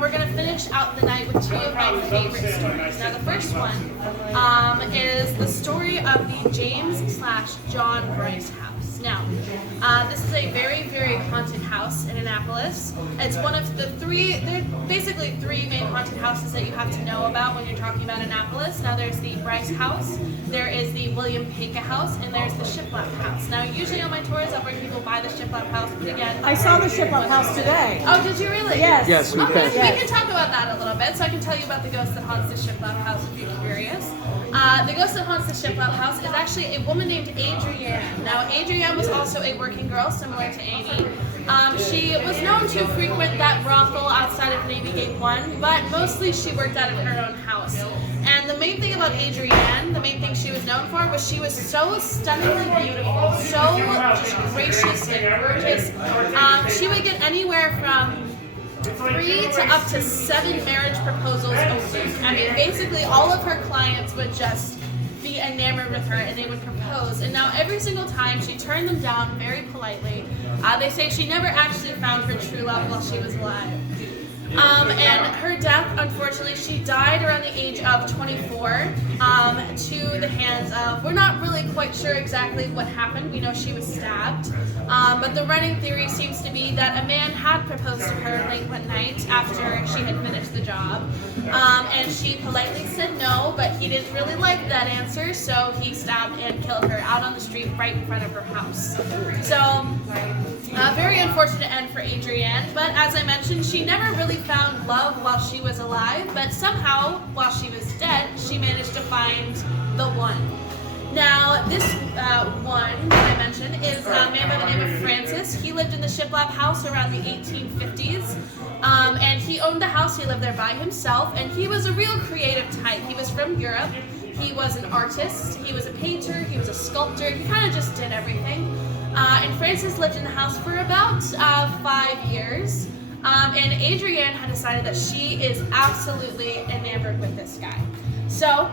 we're going to finish out the night with two of my favorite stories. Now, the first one is the story of the James/John Bryce house. Now, this is a very, very haunted house in Annapolis. It's one of the there are basically three main haunted houses that you have to know about when you're talking about Annapolis. Now, there's the Bryce house, there is the William Paca house, and there's the Shiplap house. Now, usually on my tours, I'll bring people by the Shiplap house, but again... I saw the Shiplap house today. Oh, did you really? Yes. Yes, we Okay, can. so we can talk about that a little bit. So I can tell you about the ghost that haunts the Shiplap house if you're curious. The ghost that haunts the Shiplap house is actually a woman named Adrienne. Now, Adrienne was also a working girl, similar to Amy. She was known to frequent that brothel outside of Navy Gate 1, but mostly she worked out of her own house. And the main thing about Adrienne, the main thing she was known for, was she was so stunningly beautiful, so just gracious and gorgeous. She would get anywhere from 3 to up to 7 marriage proposals a week. I mean, basically all of her clients would just be enamored with her and they would propose. And now every single time she turned them down very politely. They say she never actually found her true love while she was alive. And her death, unfortunately, she died around the age of 24 to the hands of, we're not really quite sure exactly what happened. We know she was stabbed. But the running theory seems to be that a man had proposed to her late one night after she had finished the job. And she politely said no, but he didn't really like that answer, so he stabbed and killed her out on the street right in front of her house. So, very unfortunate end for Adrienne, but as I mentioned, she never really found love while she was alive, but somehow, while she was dead, she managed to find the one. Now, this one that I mentioned is a man by the name of Francis. He lived in the Shiplap house around the 1850s, and he owned the house. He lived there by himself, and he was a real creative type. He was from Europe. He was an artist. He was a painter. He was a sculptor. He kind of just did everything. And Francis lived in the house for about 5 years. And Adrienne had decided that she is absolutely enamored with this guy. So,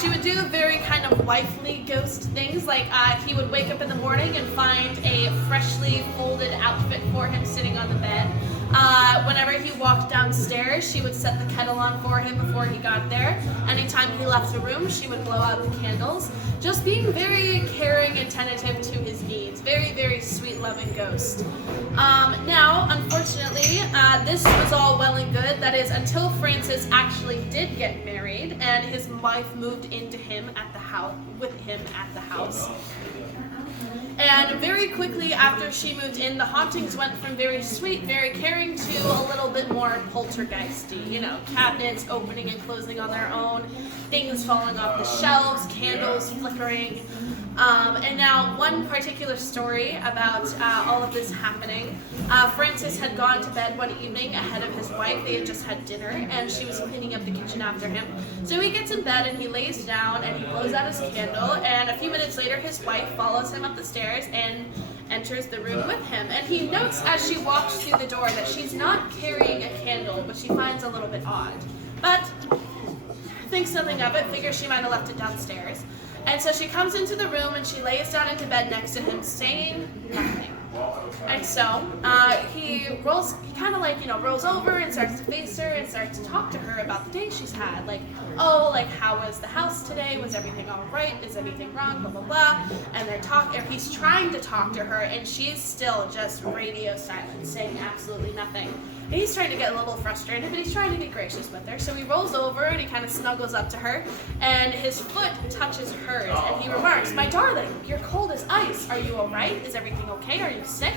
she would do very kind of wifely ghost things, like he would wake up in the morning and find a freshly folded outfit for him sitting on the bed. Whenever he walked downstairs, she would set the kettle on for him before he got there. Anytime he left the room, she would blow out the candles. Just being very caring and attentive to his needs. Very, very sweet, loving ghost. Now, unfortunately, this was all well and good. That is, until Francis actually did get married and his wife moved into him at the house, with him at the house. And very quickly after she moved in, the hauntings went from very sweet, very caring to a little bit more poltergeisty. You know, cabinets opening and closing on their own, things falling off the shelves, candles flickering. And now one particular story about all of this happening. Francis had gone to bed one evening ahead of his wife. They had just had dinner and she was cleaning up the kitchen after him. So he gets in bed and he lays down and he blows out his candle, and a few minutes later his wife follows him up the stairs and enters the room with him. And he notes as she walks through the door that she's not carrying a candle, which she finds a little bit odd. But thinks nothing of it, figures she might have left it downstairs. And so she comes into the room and she lays down into bed next to him, saying nothing. And so he kind of like, rolls over and starts to face her and starts to talk to her about the day she's had. Like, oh, like, how was the house today? Was everything all right? Is anything wrong? Blah, blah, blah. And he's trying to talk to her and she's still just radio silent, saying absolutely nothing. And he's trying to get a little frustrated, but he's trying to get gracious with her. So he rolls over and he kind of snuggles up to her, and his foot touches hers, and he remarks, "My darling, you're cold as ice. Are you all right? Is everything okay? Are you sick?"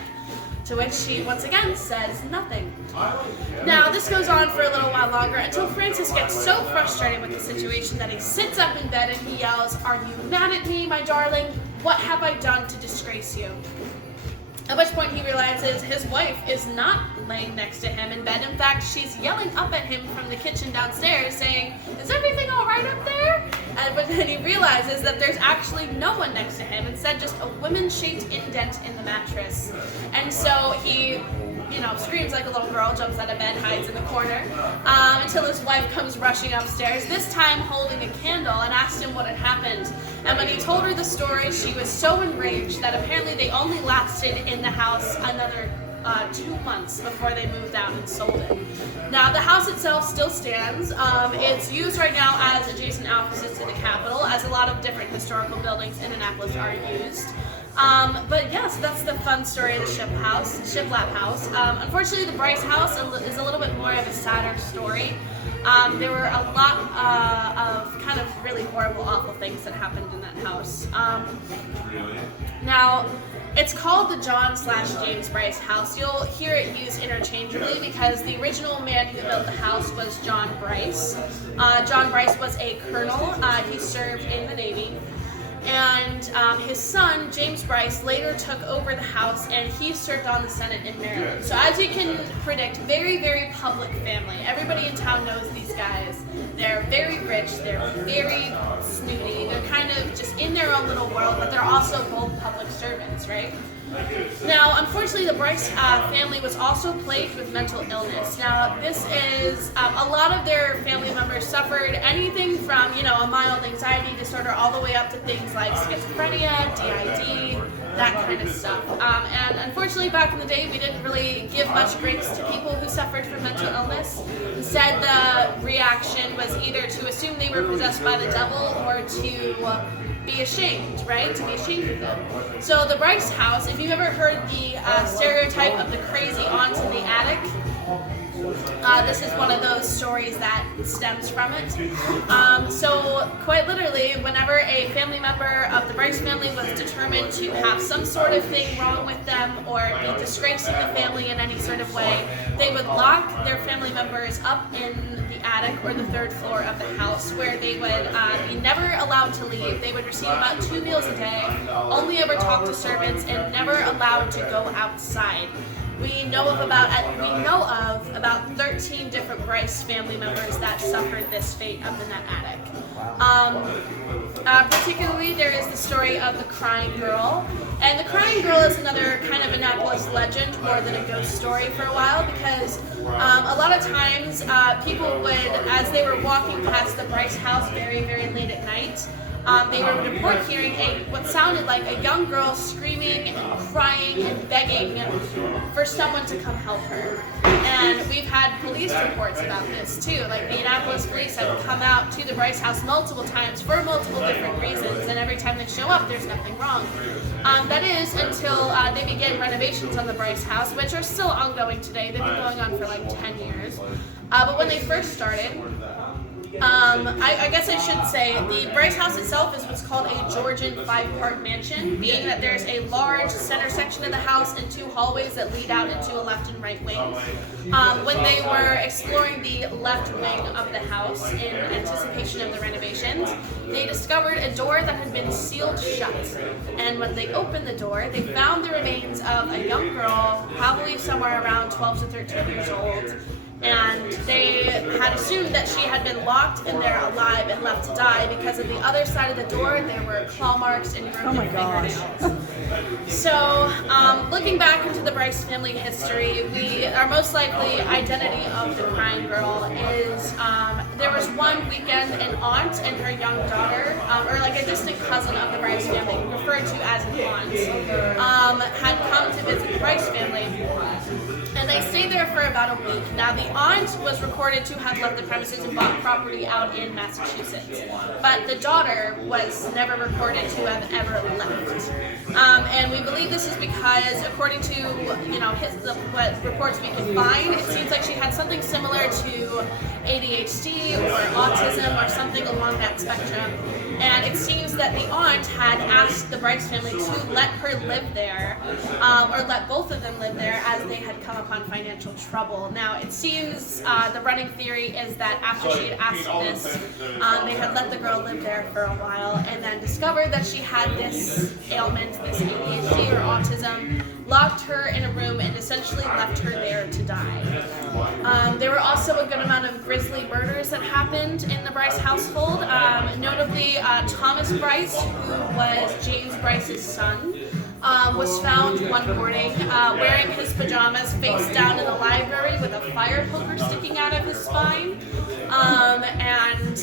To which she once again says nothing. Now, this goes on for a little while longer until Francis gets so frustrated with the situation that he sits up in bed and he yells, "Are you mad at me, my darling? What have I done to disgrace you?" At which point he realizes his wife is not laying next to him in bed. In fact, she's yelling up at him from the kitchen downstairs saying, "Is everything all right up there?" But then he realizes that there's actually no one next to him. Instead, just a woman-shaped indent in the mattress. And so he screams like a little girl, jumps out of bed, hides in the corner, until his wife comes rushing upstairs, this time holding a candle, and asked him what had happened. And when he told her the story, she was so enraged that apparently they only lasted in the house another 2 months before they moved out and sold it. Now, the house itself still stands. It's used right now as adjacent offices to the Capitol, as a lot of different historical buildings in Annapolis are used. But yeah, so that's the fun story of the Shiplap House. Unfortunately, the Bryce House is a little bit more of a sadder story. There were a lot of kind of really horrible, awful things that happened in that house. Now, it's called the John/James Bryce House. You'll hear it used interchangeably because the original man who built the house was John Bryce. John Bryce was a colonel. He served in the Navy. And his son, James Bryce, later took over the house, and he served on the Senate in Maryland. So as you can predict, very, very public family. Everybody in town knows these guys. They're very rich, they're very snooty, they're kind of just in their own little world, but they're also both public servants, right? Now, unfortunately, the Bryce family was also plagued with mental illness. Now, this is, a lot of their family members suffered anything from, a mild anxiety disorder all the way up to things like schizophrenia, DID, that kind of stuff. And unfortunately, back in the day, we didn't really give much grace to people who suffered from mental illness. Instead, the reaction was either to assume they were possessed by the devil or to be ashamed, right? To be ashamed of them. So the Bryce house, if you've ever heard the stereotype of the crazy aunt in the attic, this is one of those stories that stems from it. So quite literally, whenever a family member of the Bryce family was determined to have some sort of thing wrong with them or be disgracing the family in any sort of way, they would lock their family members up in the attic or the third floor of the house, where they would be never allowed to leave. They would receive about 2 meals a day, only ever talk to servants, and never allowed to go outside. We know of about 13 different Bryce family members that suffered this fate up in that attic. Particularly, there is the story of the crying girl. And the crying girl is another kind of Annapolis legend more than a ghost story for a while, because a lot of times people would, as they were walking past the Bryce house very, very late at night, they would report hearing what sounded like a young girl screaming and crying and begging for someone to come help her. And we've had police reports about this too. Like the Annapolis police have come out to the Bryce house multiple times for multiple different reasons, and every time they show up, there's nothing wrong. That is until they began renovations on the Bryce house, which are still ongoing today. They've been going on for like 10 years. But when they first started, I guess I should say the Bryce house itself is what's called a Georgian 5-part mansion, being that there's a large center section of the house and 2 hallways that lead out into a left and right wing. When they were exploring the left wing of the house in anticipation of the renovations, they discovered a door that had been sealed shut. And when they opened the door, they found the remains of a young girl, probably somewhere around 12 to 13 years old. And they had assumed that she had been locked in there alive and left to die because of the other side of the door there were claw marks and broken fingernails. So, looking back into the Bryce family history, our most likely identity of the crying girl is there was one weekend an aunt and her young daughter, or like a distant cousin of the Bryce family, referred to as an aunt, had come to visit the Bryce family. And they stayed there for about a week. Now, the aunt was recorded to have left the premises and bought property out in Massachusetts, but the daughter was never recorded to have ever left. And we believe this is because, according to what reports we can find, it seems like she had something similar to ADHD or autism or something along that spectrum. And it seems that the aunt had asked the Bryce family to let her live there, or let both of them live there, as they had come upon financial trouble. Now, it seems the running theory is that after she had asked this, they had let the girl live there for a while, and then discovered that she had this ailment, this ADHD or autism, locked her in a room, and essentially left her there to die. There were also a good amount of grisly murders that happened in the Bryce household, notably Thomas Bryce, who was James Bryce's son, was found one morning wearing his pajamas face down in the library with a fire poker sticking out of his spine. And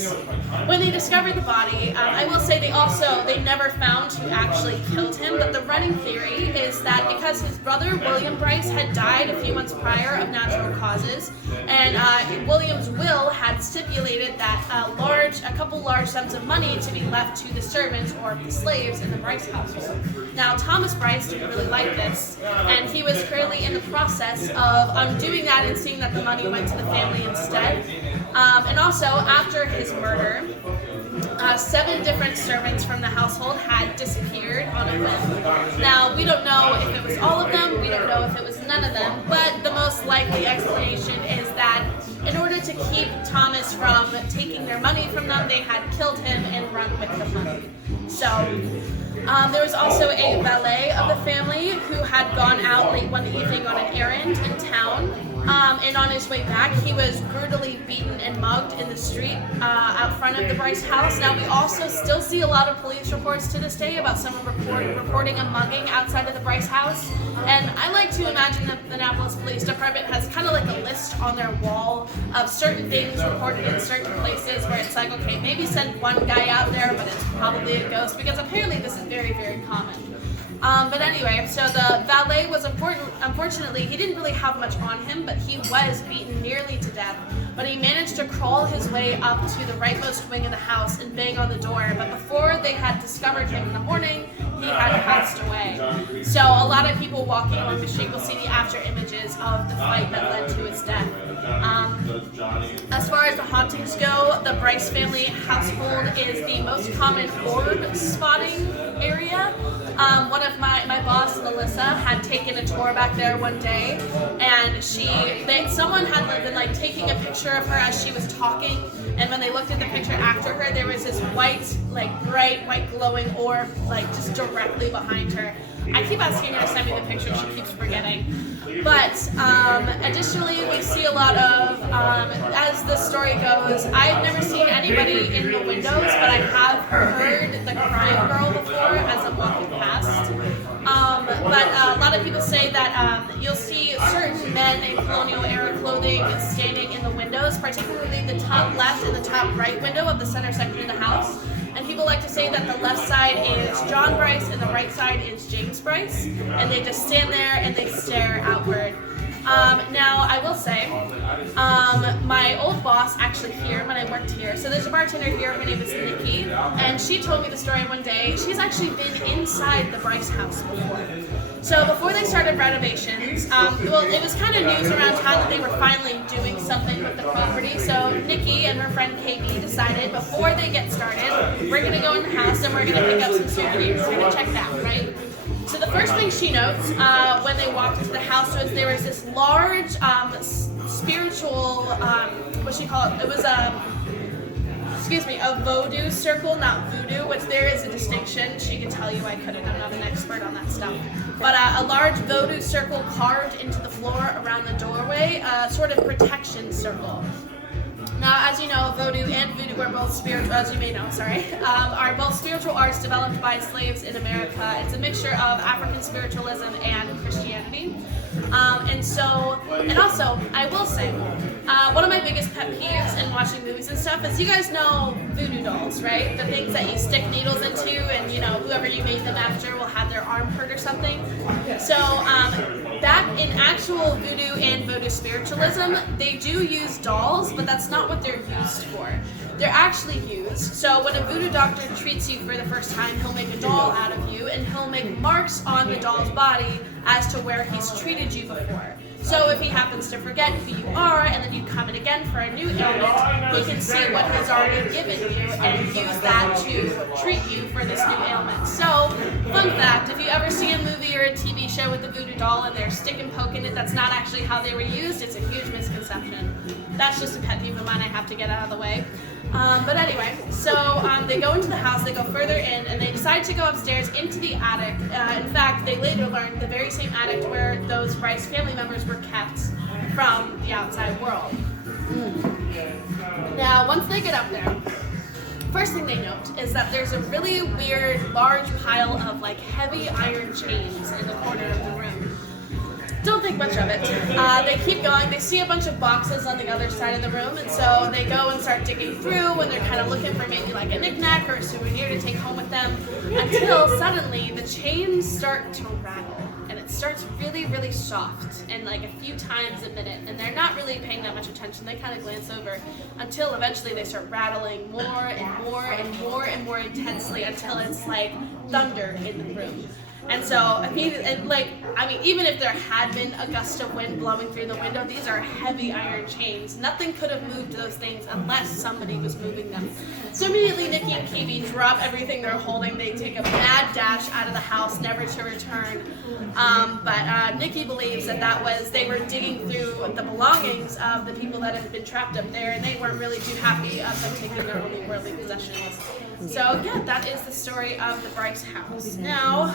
when they discovered the body, I will say they never found who actually killed him, but the running theory is that because his brother William Bryce had died a few months prior of natural causes, and William's will had stipulated that a couple large sums of money to be left to the servants or the slaves in the Bryce household. Now, Thomas Bryce didn't really like this, and he was currently in the process of undoing that and seeing that the money went to the family instead. And also, after his murder, 7 different servants from the household had disappeared on a whim. Now, we don't know if it was all of them, we don't know if it was none of them, but the most likely explanation is that in order to keep Thomas from taking their money from them, they had killed him and run with the money. So, there was also a valet of the family who had gone out late one evening on an errand in town. And on his way back, he was brutally beaten and mugged in the street out front of the Bryce house. Now, we also still see a lot of police reports to this day about someone reporting a mugging outside of the Bryce house. And I like to imagine that the Annapolis Police Department has kind of like a list on their wall of certain things reported in certain places where it's like, okay, maybe send one guy out there, but it's probably a ghost, because apparently this is very, very common. But anyway, so the valet was unfortunately, he didn't really have much on him, but he was beaten nearly to death. But he managed to crawl his way up to the rightmost wing of the house and bang on the door. But before they had discovered him in the morning, he had passed away. So a lot of people walking along the street will see the after images of the fight that led to his death. As far as the hauntings go, the Bryce family household is the most common orb spotting area. One of my boss, Melissa, had taken a tour back there one day, and someone had been like taking a picture of her as she was talking, and when they looked at the picture after her, there was this white, like bright white glowing orb, like just directly behind her. I keep asking her to send me the picture, she keeps forgetting. But additionally, we see a lot of, as the story goes, I've never seen anybody in the windows, but I have heard the crying girl before as I'm walking past. But a lot of people say that you'll see certain men in colonial era clothing standing in the windows, particularly the top left and the top right window of the center section of the house. And people like to say that the left side is John Bryce and the right side is James Bryce. And they just stand there and they stare outward. Now, I will say, my old boss actually here, when I worked here, so there's a bartender here, her name is Nikki, and she told me the story one day. She's actually been inside the Bryce house before. So before they started renovations, it was kind of news around town that they were finally doing something with the property. So Nikki and her friend KB decided before they get started, we're going to go in the house and we're going to pick up some souvenirs. We're going to check it out, right? So the first thing she notes when they walked into the house was there was this large spiritual, what she call it? It was a voodoo circle, not voodoo, which there is a distinction. She can tell you, I couldn't, I'm not an expert on that stuff. But a large voodoo circle carved into the floor around the doorway, sort of protection circle. Now, as you know, voodoo and voodoo are both spiritual, as you may know, are both spiritual arts developed by slaves in America. It's a mixture of African spiritualism and Christianity. And also, I will say, one of my biggest pet peeves in watching movies and stuff is, you guys know voodoo dolls, right? The things that you stick needles into, and whoever you made them after will have their arm hurt or something. So, back in actual voodoo and voodoo spiritualism, they do use dolls, but that's not what they're used for. They're actually used, so when a voodoo doctor treats you for the first time, he'll make a doll out of you, and he'll make marks on the doll's body as to where he's treated you before. So if he happens to forget who you are, and then you come in again for a new ailment, he can see what he's already given you and use that to treat you for this new ailment. So, fun fact, if you ever see a movie or a TV show with a voodoo doll and they're stick and poking it, that's not actually how they were used. It's a huge misconception. That's just a pet peeve of mine I have to get out of the way. But anyway, so they go into the house, they go further in, and they decide to go upstairs into the attic. In fact, they later learned the very same attic where those Bryce family members were kept from the outside world. Now, once they get up there, first thing they note is that there's a really weird, large pile of heavy iron chains in the corner of the room. don't think much of it. They keep going. They see a bunch of boxes on the other side of the room, and so they go and start digging through, and they're kind of looking for maybe like a knick-knack or a souvenir to take home with them, until suddenly the chains start to rattle, and it starts really, really soft, and like a few times a minute, and they're not really paying that much attention. They kind of glance over until eventually they start rattling more and more and more and more intensely until it's like thunder in the room. And so, even if there had been a gust of wind blowing through the window, these are heavy iron chains. Nothing could have moved those things unless somebody was moving them. So immediately, Nikki and Kiwi drop everything they're holding. They take a mad dash out of the house, never to return. But Nikki believes that they were digging through the belongings of the people that had been trapped up there, and they weren't really too happy of them taking their only worldly possessions. So yeah, that is the story of the Bryce house. Now,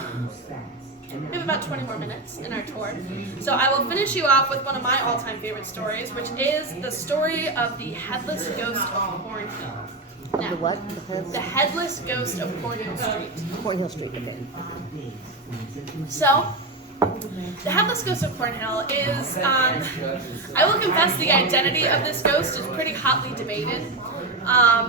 we have about 20 more minutes in our tour. So I will finish you off with one of my all-time favorite stories, which is the story of the Headless Ghost of Cornhill. Now, The what? the Headless Ghost of Cornhill Street. Cornhill Street, okay. So, the Headless Ghost of Cornhill is, I will confess, the identity of this ghost is pretty hotly debated.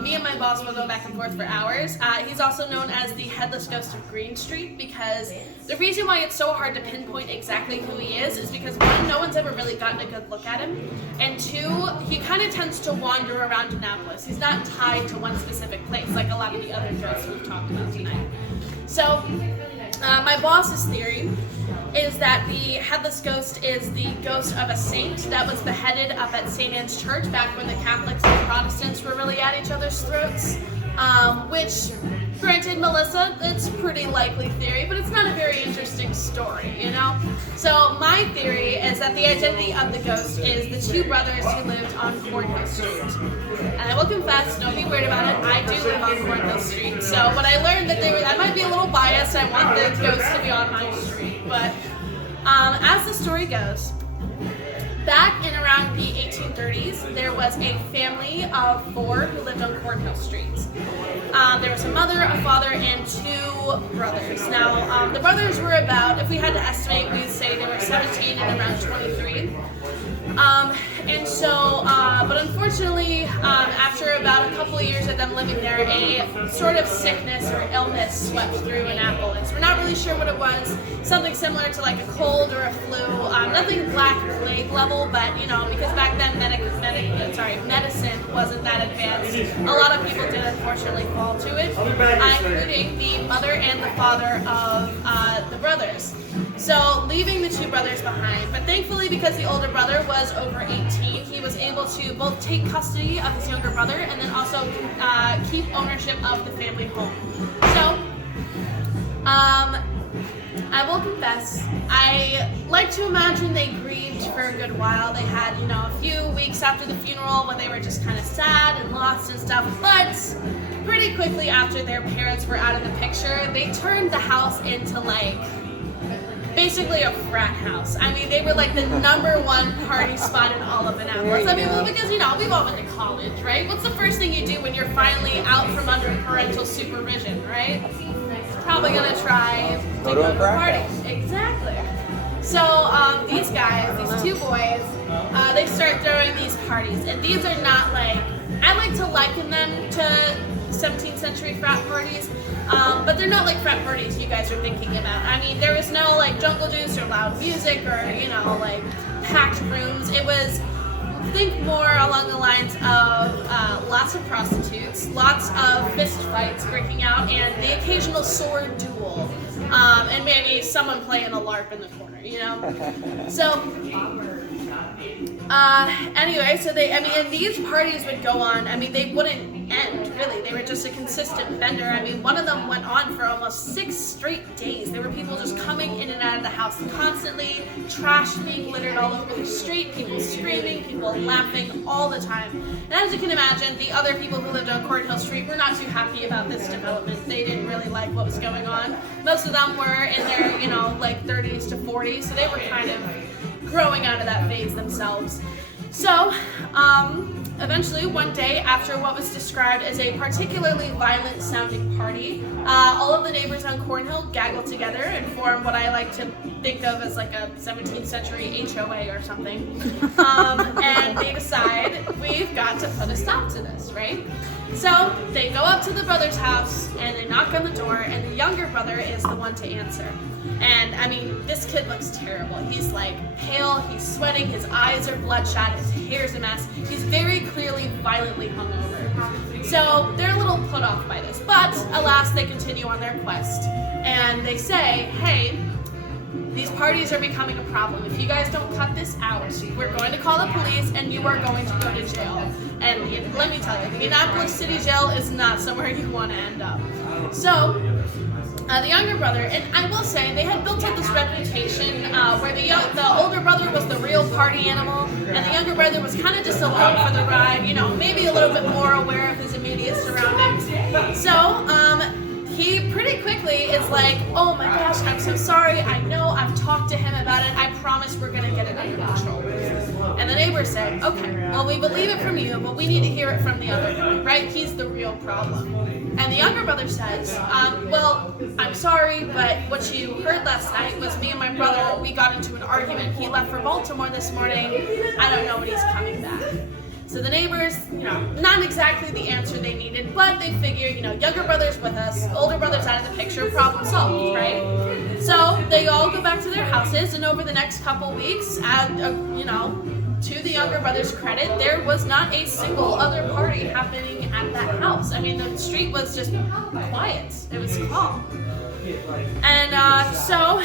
Me and my boss will go back and forth for hours. He's also known as the Headless Ghost of Green Street because the reason why it's so hard to pinpoint exactly who he is because one, no one's ever really gotten a good look at him, and two, he kind of tends to wander around Annapolis. He's not tied to one specific place like a lot of the other ghosts we've talked about tonight. So, my boss's theory is that the Headless Ghost is the ghost of a saint that was beheaded up at St. Anne's Church back when the Catholics and Protestants were really at each other's throats. Which, granted, Melissa, it's a pretty likely theory, but it's not a very interesting story, you know? So my theory is that the identity of the ghost is the two brothers who lived on Cornhill Street. And I will confess, don't be weird about it, I do live on Cornhill Street. So when I learned that I might be a little biased, I want the ghost to be on my street. But as the story goes, back in around the 1830s, there was a family of 4 who lived on Cornhill Street. There was a mother, a father, and 2 brothers. Now, the brothers were about, if we had to estimate, we'd say they were 17 and around 23. But unfortunately, after about a couple of years of them living there, a sort of sickness or illness swept through Annapolis. We're not really sure what it was. Something similar to like a cold or a flu. Nothing Black Plague level, but because back then medicine wasn't that advanced. A lot of people did unfortunately fall to it, including the mother and the father of the brothers. So leaving the 2 brothers behind, but thankfully because the older brother was over 18, he was able to both take custody of his younger brother and then also keep ownership of the family home. So, I will confess, I like to imagine they grieved for a good while. They had, a few weeks after the funeral when they were just kind of sad and lost and stuff, but pretty quickly after their parents were out of the picture, they turned the house into basically a frat house. I mean, they were like the #1 party spot in all of Annapolis. I mean, well, because, we've all been to college, right? What's the first thing you do when you're finally out from under parental supervision, right? Probably gonna try to go to a party. Exactly. So, these guys, these 2 boys, they start throwing these parties, and these are not I like to liken them to 17th century frat parties. But they're not like frat parties you guys are thinking about. I mean, there was no jungle juice or loud music or, packed rooms. It was, think more along the lines of lots of prostitutes, lots of fist fights breaking out, and the occasional sword duel. And maybe someone playing a LARP in the corner, So, anyway, and these parties would go on, they wouldn't end, really. They were just a consistent bender. One of them went on for almost 6 straight days. There were people just coming in and out of the house constantly, trash being littered all over the street, people screaming, people laughing all the time. And as you can imagine, the other people who lived on Cornhill Street were not too happy about this development. They didn't really like what was going on. Most of them were in their, 30s to 40s, so they were kind of growing out of that phase themselves. So, eventually, one day, after what was described as a particularly violent-sounding party, all of the neighbors on Cornhill gaggle together and form what I like to think of as like a 17th century HOA or something. And they decide, we've got to put a stop to this, right? So they go up to the brother's house and they knock on the door, and the younger brother is the one to answer. And I mean, this kid looks terrible. He's like pale, he's sweating, his eyes are bloodshot, his hair's a mess. He's very clearly violently hungover. So they're a little put off by this, but alas, they continue on their quest. And they say, hey, these parties are becoming a problem. If you guys don't cut this out, we're going to call the police and you are going to go to jail. And let me tell you, the Annapolis City Jail is not somewhere you want to end up. So, the younger brother, and I will say, they had built up this reputation where the older brother was the real party animal, and the younger brother was kind of just along for the ride, you know, maybe a little bit more aware of his immediate surroundings. So, he pretty quickly is like, oh my gosh, I'm so sorry, I know, I've talked to him about it, I promise we're going to get it under control. And the neighbors say, okay, well, we believe it from you, but we need to hear it from the other guy, right? He's the real problem. And the younger brother says, well, I'm sorry, but what you heard last night was me and my brother, we got into an argument. He left for Baltimore this morning. I don't know when he's coming back. So the neighbors, you know, not exactly the answer they needed, but they figure, you know, younger brother's with us, older brother's out of the picture, problem solved, right? So they all go back to their houses, and over the next couple weeks, you know, to the younger brother's credit, there was not a single other party happening at that house. I mean, the street was just quiet. It was calm. And so,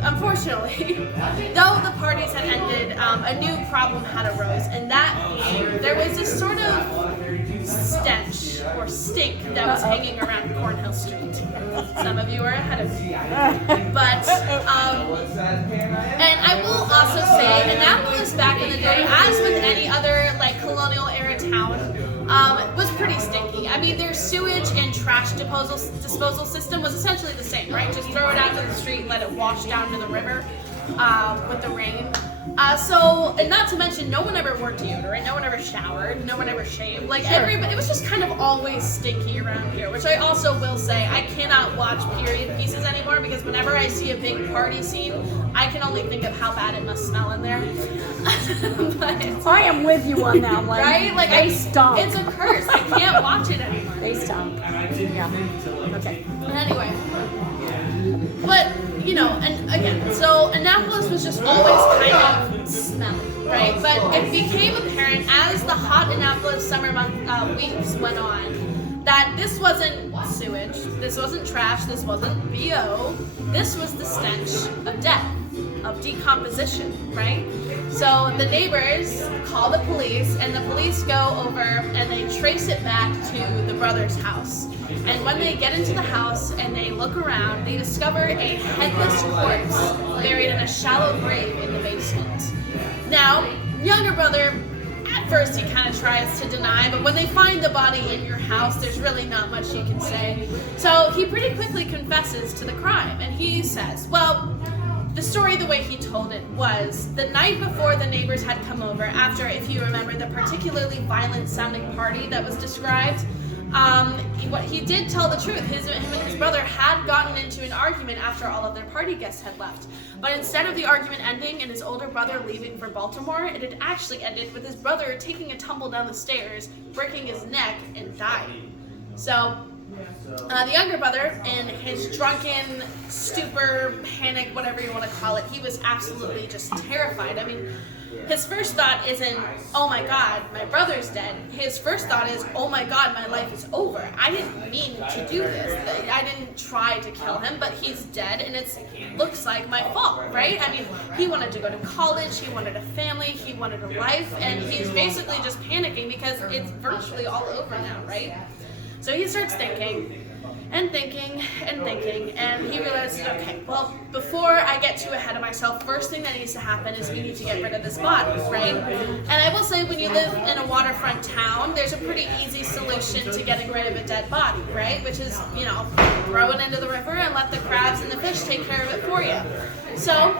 unfortunately, though the parties had ended, a new problem had arose, and that being, there was this sort of stench or stink that was hanging around Cornhill Street. Some of you are ahead of me. But, and I will also say, Annapolis back in the day, as with any other like colonial era town, was pretty stinky. I mean, their sewage and trash disposal system was essentially the same, right? Just throw it out to the street, let it wash down to the river with the rain. And not to mention, no one ever wore deodorant, no one ever showered, no one ever shaved. Like, everybody, it was just kind of always stinky around here, which I also will say, I cannot watch period pieces anymore because whenever I see a big party scene, I can only think of how bad it must smell in there. But, I am with you on that one. right? Like, They stunk. It's a curse. I can't watch it anymore. They stunk. Yeah. Okay. But anyway. But, you know, and again, so Annapolis was just always kind of smelly, right? But it became apparent as the hot Annapolis summer weeks went on that this wasn't sewage, this wasn't trash, this wasn't BO, this was the stench of death, of decomposition, right? So the neighbors call the police, and the police go over and they trace it back to the brother's house. And when they get into the house and they look around, they discover a headless corpse buried in a shallow grave in the basement. Now, younger brother, at first he kind of tries to deny, but when they find the body in your house, there's really not much you can say. So he pretty quickly confesses to the crime, and he says, well, the story, the way he told it, was the night before the neighbors had come over, after, if you remember, the particularly violent-sounding party that was described, he did tell the truth. Him and his brother had gotten into an argument after all of their party guests had left. But instead of the argument ending and his older brother leaving for Baltimore, it had actually ended with his brother taking a tumble down the stairs, breaking his neck, and dying. So, the younger brother, in his drunken, stupor, panic, whatever you want to call it, he was absolutely just terrified. I mean, his first thought isn't, oh my god, my brother's dead. His first thought is, oh my god, my life is over. I didn't mean to do this. I didn't try to kill him, but he's dead, and it looks like my fault, right? I mean, he wanted to go to college, he wanted a family, he wanted a life, and he's basically just panicking because it's virtually all over now, right? So he starts thinking, and thinking, and thinking, and he realizes, okay, well, before I get too ahead of myself, first thing that needs to happen is we need to get rid of this body, right? And I will say, when you live in a waterfront town, there's a pretty easy solution to getting rid of a dead body, right? Which is, you know, throw it into the river and let the crabs and the fish take care of it for you. So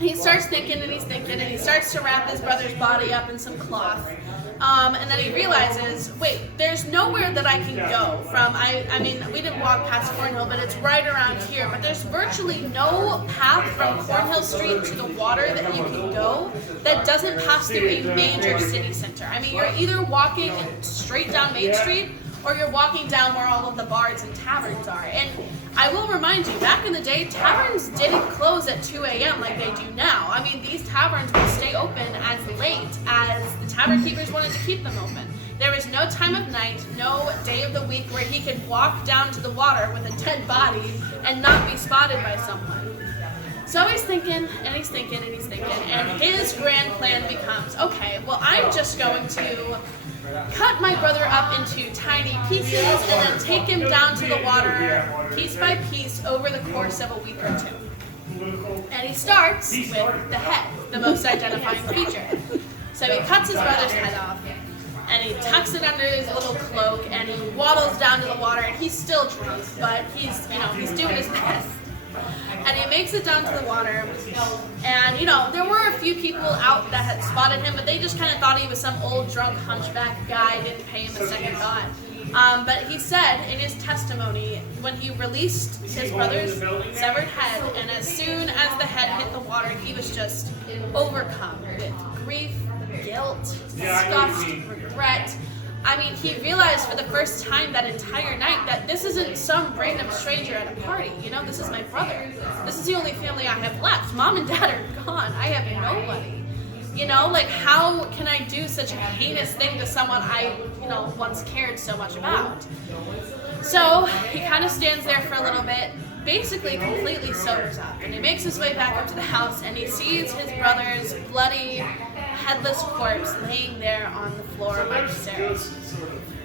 he starts thinking and he's thinking, and he starts to wrap his brother's body up in some cloth. And then he realizes, wait, there's nowhere that I can go from. I mean, we didn't walk past Cornhill, but it's right around here. But there's virtually no path from Cornhill Street to the water that you can go that doesn't pass through a major city center. I mean, you're either walking straight down Main Street, or you're walking down where all of the bars and taverns are. And I will remind you, back in the day, taverns didn't close at 2 a.m. like they do now. I mean, these taverns would stay open as late as the tavern keepers wanted to keep them open. There was no time of night, no day of the week where he could walk down to the water with a dead body and not be spotted by someone. So he's thinking, and he's thinking, and he's thinking, and his grand plan becomes, okay, well, I'm just going to cut my brother up into tiny pieces and then take him down to the water piece by piece over the course of a week or two. And he starts with the head, the most identifying feature. So he cuts his brother's head off, and he tucks it under his little cloak, and he waddles down to the water, and he's still drunk, but he's doing his best. And he makes it down to the water, and there were a few people out that had spotted him, but they just kind of thought he was some old drunk hunchback guy, didn't pay him a second thought. But he said in his testimony, when he released his brother's severed head, and as soon as the head hit the water, he was just overcome with grief, guilt, disgust, regret. I mean, he realized for the first time that entire night that this isn't some random stranger at a party. This is my brother. This is the only family I have left. Mom and dad are gone. I have nobody. How can I do such a heinous thing to someone I, once cared so much about? So he kind of stands there for a little bit, basically completely sobers up, and he makes his way back up to the house, and he sees his brother's bloody, headless corpse laying there on the floor by the stairs.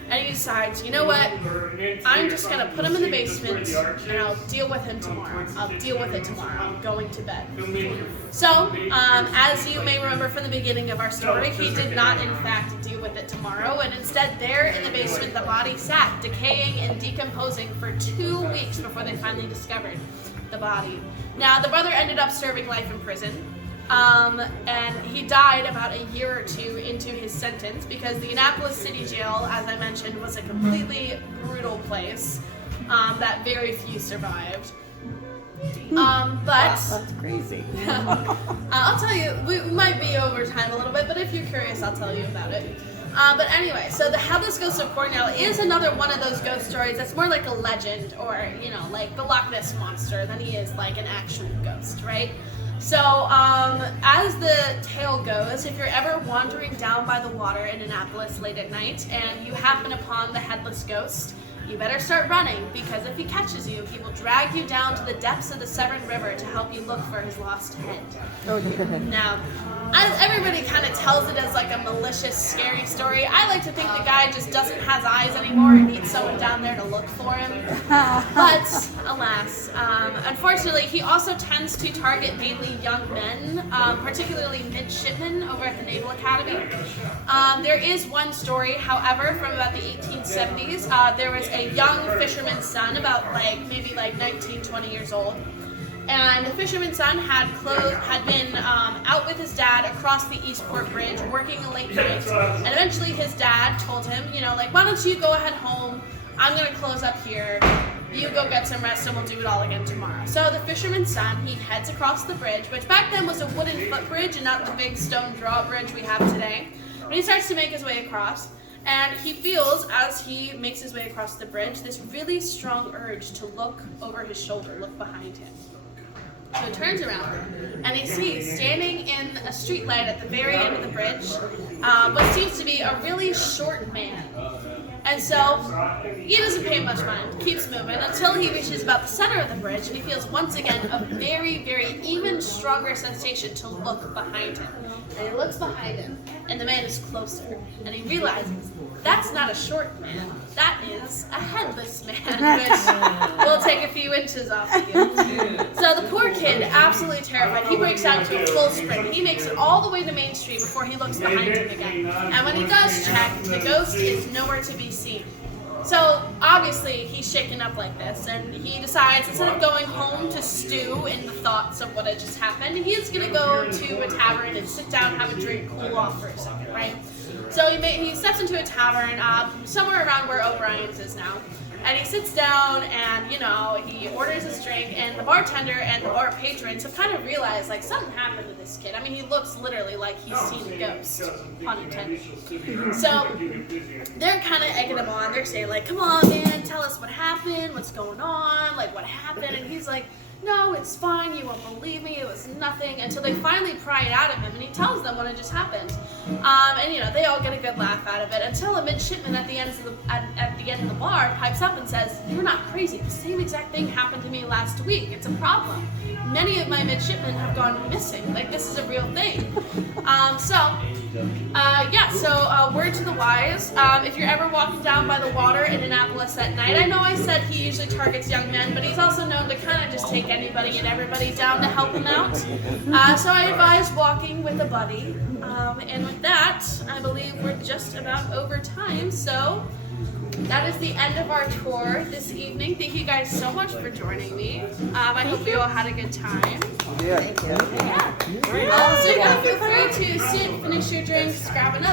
And he decides, you know what, I'm just going to put him in the basement, and I'll deal with him tomorrow. I'll deal with it tomorrow. I'm going to bed. So, as you may remember from the beginning of our story, he did not, in fact, deal with it tomorrow, and instead there in the basement, the body sat, decaying and decomposing for 2 weeks before they finally discovered the body. Now, the brother ended up serving life in prison. And he died about a year or two into his sentence because the Annapolis City Jail, as I mentioned, was a completely brutal place that very few survived. But That's crazy. I'll tell you, we might be over time a little bit, but if you're curious, I'll tell you about it. But anyway, so the Headless Ghost of Cornhill is another one of those ghost stories that's more like a legend or, like the Loch Ness Monster than he is like an actual ghost, right? So, as the tale goes, if you're ever wandering down by the water in Annapolis late at night and you happen upon the Headless Ghost, you better start running, because if he catches you, he will drag you down to the depths of the Severn River to help you look for his lost head. Oh, dear. Now, as everybody kind of tells it as like a malicious, scary story, I like to think the guy just doesn't have eyes anymore and needs someone down there to look for him. But, alas, unfortunately, he also tends to target mainly young men, particularly midshipmen over at the Naval Academy. There is one story, however, from about the 1870s. There was a young fisherman's son, about maybe 19, 20 years old. And the fisherman's son had been out with his dad across the Eastport Bridge working a late night. And eventually his dad told him, why don't you go ahead home? I'm going to close up here. You go get some rest and we'll do it all again tomorrow. So the fisherman's son, he heads across the bridge, which back then was a wooden footbridge and not the big stone drawbridge we have today. But he starts to make his way across. And he feels, as he makes his way across the bridge, this really strong urge to look over his shoulder, look behind him. So he turns around, and he sees, standing in a streetlight at the very end of the bridge, what seems to be a really short man. And so he doesn't pay much mind, keeps moving, until he reaches about the center of the bridge, and he feels once again a very, very even stronger sensation to look behind him. And he looks behind him, and the man is closer, and he realizes that's not a short man, that is a headless man, which will take a few inches off of you. So the poor kid, absolutely terrified, he breaks out into a full sprint. He makes it all the way to Main Street before he looks behind him again. And when he does check, the ghost is nowhere to be seen. So obviously he's shaken up like this, and he decides instead of going home to stew in the thoughts of what had just happened, he's gonna go to a tavern and sit down, have a drink, cool off for a second, right? So he steps into a tavern somewhere around where O'Brien's is now. And he sits down and, he orders his drink, and the bartender and the bar patrons have kind of realized, like, something happened to this kid. I mean, he looks literally like he's seen a ghost, pun intended. So they're kind of egging him on. They're saying, like, come on, man, tell us what happened, what's going on, like, what happened? And he's like, no, it's fine, you won't believe me, it was nothing, until they finally pry it out of him, and he tells them what had just happened. And they all get a good laugh out of it, until a midshipman at the end of the bar pipes up and says, you're not crazy, the same exact thing happened to me last week, it's a problem. Many of my midshipmen have gone missing, like, this is a real thing. Word to the wise, if you're ever walking down by the water in Annapolis at night, I know I said he usually targets young men, but he's also known to kind of just take anybody and everybody down to help him out. So I advise walking with a buddy. And with that, I believe we're just about over time, so that is the end of our tour this evening. Thank you guys so much for joining me. I hope you all had a good time. Yeah. So feel free to sit, finish your drinks, grab another.